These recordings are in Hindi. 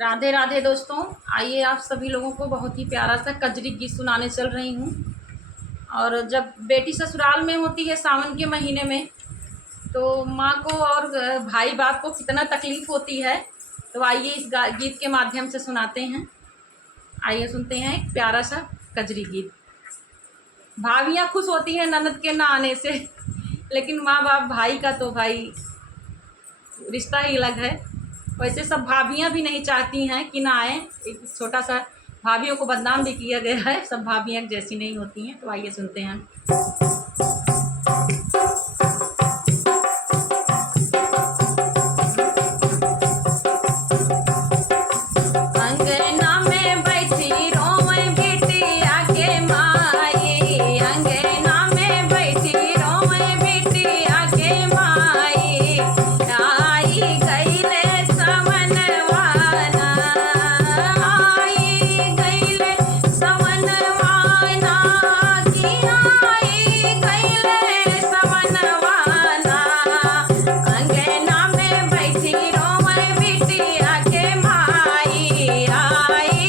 राधे राधे दोस्तों। आइए आप सभी लोगों को बहुत ही प्यारा सा कजरी गीत सुनाने चल रही हूँ। और जब बेटी ससुराल में होती है सावन के महीने में, तो माँ को और भाई बाप को कितना तकलीफ़ होती है। तो आइए इस गीत के माध्यम से सुनाते हैं। आइए सुनते हैं एक प्यारा सा कजरी गीत। भाभियाँ खुश होती हैं ननद के ना आने से, लेकिन माँ बाप भाई का तो भाई रिश्ता ही अलग है। वैसे सब भाभियाँ भी नहीं चाहती हैं कि ना आए। एक छोटा सा भाभियों को बदनाम भी किया गया है, सब भाभियाँ जैसी नहीं होती हैं। तो आइए सुनते हैं। अंगना में बैठी रोवे बिटिया के माई, अंगना में बैठी रोवे बिटिया के माई, आई गईले सवनवाना, आई गईले सवनवाना, की आई गईले सवनवाना। अंगना में बैठी रोवे बिटिया के माई, आई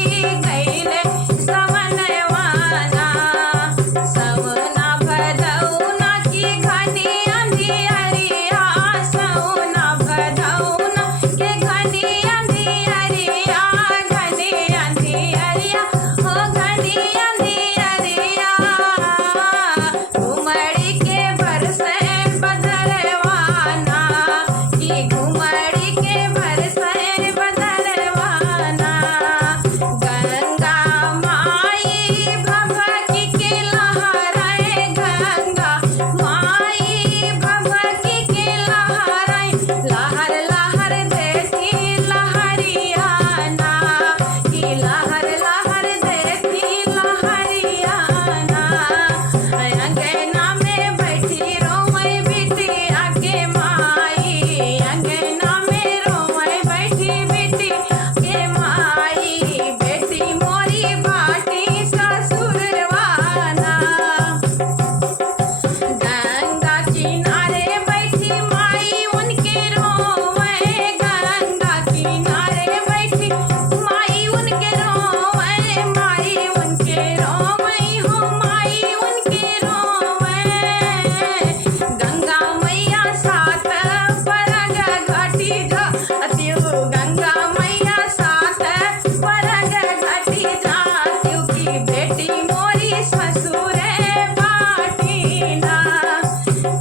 गईले सवनवाना। सवना भदौना की घनी अंधियरिया, सवना भदौना के घनी अंधियरिया, घनी अंधियरिया, हो घनी अंधियरिया। घुमड़ी के बरसे बदरवाना, की घुमड़ी के बरसे बदरवाना। गंगा माई भभकी के लहराए, गंगा माई भभकी के लहराए, लहर लहर देती लहरियाना, की लहर लहर देती लहरियाना। अंगना में बैठी रोवे बिटिया के माई, अंगना में रोवे बैठी बिटिया के माई, बेटी मोरी बाटी ससुरवाना। गंगा किनारे बैठी माई उनके रोवे, गंगा किनारे बैठी माई उनके रोवे, माई उनके रोवे, हो माई उनके रोवे। गंगा मैया सात परग घटी जात्यो, गंगा मैया सात परग घटी जात्यो, की बेटी मोरी ससुरे बाटीना।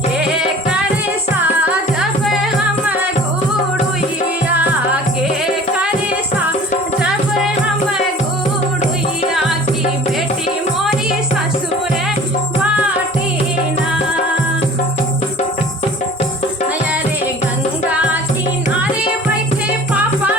के कर साजब हम गुड़ुइया, के कर साजब हम गुड़ुइया, की बेटी मोरी ससुरे बाटीना। अरे गंगा किनारे बैठे पापा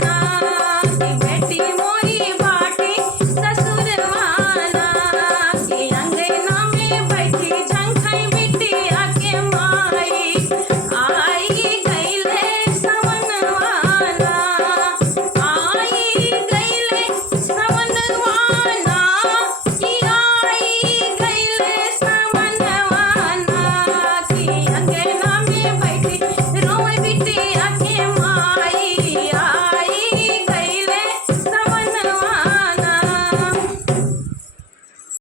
बना